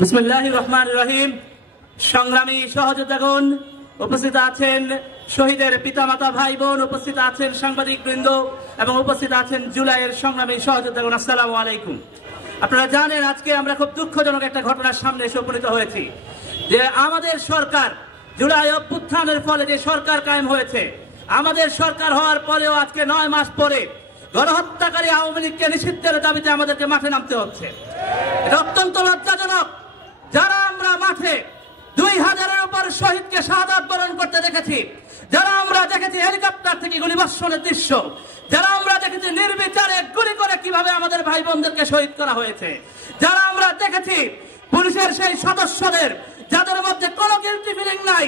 বিসমিল্লাহির রহমানির রহিম। সংগ্রামী সহযোদ্ধাগণ, উপস্থিত আছেন শহীদের পিতামাতা ভাই বোন, উপস্থিত আছেন সাংবাদিক বৃন্দ এবং উপস্থিত আছেন জুলাইয়ের সংগ্রামী সহযোদ্ধাগণ, আসসালামু আলাইকুম। আপনারা জানেন আজকে আমরা খুব দুঃখজনক একটা ঘটনার সামনে এসে উপনীত হয়েছি যে আমাদের সরকার জুলাই অভ্যুত্থানের ফলে যে সরকার কায়েম হয়েছে, আমাদের সরকার হওয়ার পরেও আজকে 9 মাস পরে গণহত্যাকারী আওয়ামী লীগকে নিষিদ্ধের দাবিতে আমাদেরকে মাঠে নামতে হচ্ছে। এটা অত্যন্ত লজ্জাজনক। যারা আমরা মাঠে 2000-এর উপর শহীদকে শাহাদাত বরণ করতে দেখেছি, যারা আমরা দেখেছি হেলিকপ্টার থেকে গুলিবর্ষণের দৃশ্য, যারা আমরা দেখেছি নির্বিচারে গুলি করে কিভাবে আমাদের ভাই বোনদেরকে শহীদ করা হয়েছে, যারা আমরা দেখেছি পুলিশের সেই সদস্যদের যাদের মধ্যে কোনো গিলটি ফিলিং নাই,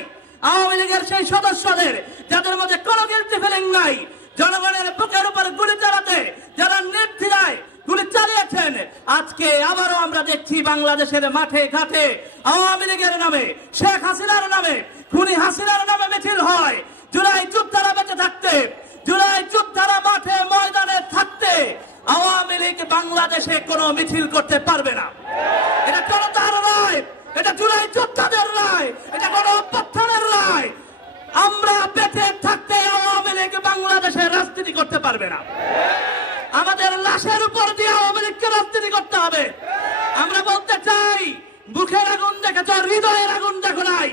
আওয়ামী লীগের সেই সদস্যদের যাদের মধ্যে কোনো গিলটি ফিলিং নাই, জনগণের বুকের উপর গুলি চালাতে যারা নির্দ্বিধায় গুলি চালিয়েছেন, আজকে আবারও আমরা দেখছি বাংলাদেশের মাঠে ঘাটে আওয়ামী লীগের নামে, শেখ হাসিনার নামে, খুনি হাসিনার নামে মিছিল হয়। জুলাই যোদ্ধারা বেঁচে থাকতে, জুলাই যোদ্ধারা মাঠে ময়দানে থাকতে আওয়ামী লীগ বাংলাদেশে কোনো মিছিল করতে পারবে না। এটা জনতার নয়, এটা জুলাই যোদ্ধাদের নয়, এটা কোনো অভ্যুত্থানের নয়। আমরা বেঁচে থাকতে আওয়ামী লীগ বাংলাদেশে রাজনীতি করতে পারবে না। আমাদের লাশের উপর দিয়ে আওয়ামী লীগকে রাজনীতি করতে হবে। আমরা বলতে চাই, মুখের আগুন দেখেছ, হৃদয়ের আগুন দেখো নাই।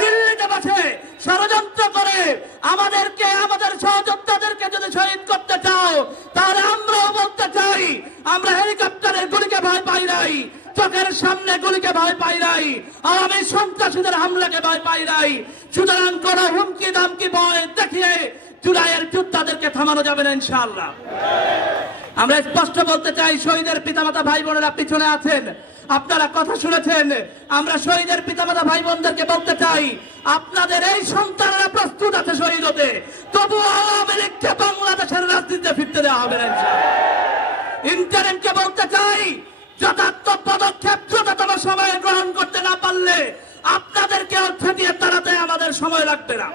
দিল্লিতে বসে ষড়যন্ত্র করে আমাদেরকে, আমাদের সহযোদ্ধাদেরকে যদি শহীদ করতে চাও, তাহলে আমরাও বলতে চাই, আমরা হেলিকপ্টারের গুলিকে ভয় পাই নাই, চোখের সামনে গুলিকে ভয় পাই নাই, আওয়ামী সন্ত্রাসীদের হামলাকে ভয় পাই নাই। সুতরাং কোন হুমকি দামকি ভয় দেখিয়ে জুলাইয়ের যোদ্ধাদেরকে থামানো যাবে না ইনশাআল্লাহ। আমরা স্পষ্ট বলতে চাই, শহীদের পিতামাতা ভাই বোনেরা পিছনে আছেন, আপনারা কথা শুনেছেন। আমরা শহীদের পিতামাতা ভাই বোনদেরকে বলতে চাই, আপনাদের এই সন্তানেরা প্রস্তুত আছে শহীদ হতে, তবু আওয়ামী লীগকে বাংলাদেশের রাজনীতিতে ফিরতে দেওয়া হবে না ইনশাআল্লাহ। ইন্টারিমকে বলতে চাই, যথার্থ পদক্ষেপ যথাযথ সময়ে গ্রহণ করতে না পারলে আপনাদেরকে অর্থ দিয়ে তাড়াতে আমাদের সময় লাগবে না।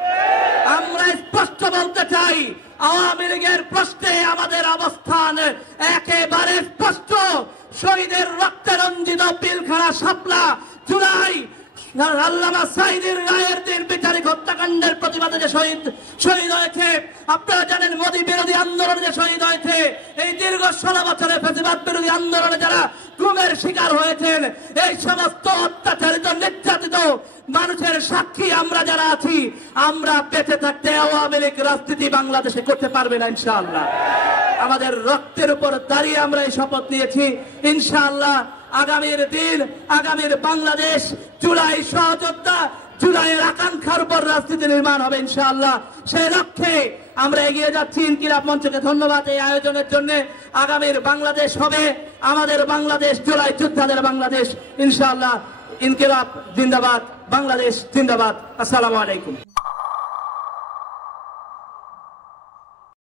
আমরা স্পষ্ট বলতে চাই, আওয়ামী লীগের প্রশ্নে আমাদের অবস্থান একেবারে স্পষ্ট। শহীদের রক্তে রঞ্জিত পিলখানা শাপলা জুলাই আল্লামা সাঈদীর রায়ের দিন বিচারিক হত্যাকাণ্ডের প্রতিবাদে যে শহীদ হয়েছে, আপনারা জানেন মোদী বিরোধী আন্দোলনে যে শহীদ হয়েছে, এই দীর্ঘ 16 বছরে ফ্যাসিবাদ বিরোধী আন্দোলনে যারা গুমের শিকার হয়েছেন, এই সমস্ত অত্যাচারিত নির্যাতিত মানুষের সাক্ষী আমরা যারা আছি, আমরা বেঁচে থাকতে আওয়ামী লীগ রাজনীতি বাংলাদেশে করতে পারবে না ইনশাআল্লাহ। আমাদের রক্তের উপর দাঁড়িয়ে আমরা এই শপথ নিয়েছি। ইনশাআল্লাহ আগামীর দিন, আগামীর বাংলাদেশ জুলাই সহযোদ্ধা, জুলাইয়ের আকাঙ্ক্ষার উপর রাজনীতি নির্মাণ হবে ইনশাআল্লাহ। সেই লক্ষ্যে আমরা এগিয়ে যাচ্ছি। ইনকিলাব মঞ্চকে ধন্যবাদ এই আয়োজনের জন্য। আগামীর বাংলাদেশ হবে আমাদের বাংলাদেশ, জুলাই যোদ্ধাদের বাংলাদেশ ইনশাআল্লাহ। ইনকিলাব জিন্দাবাদ, বাংলাদেশ জিন্দাবাদ। আসসালামু আলাইকুম।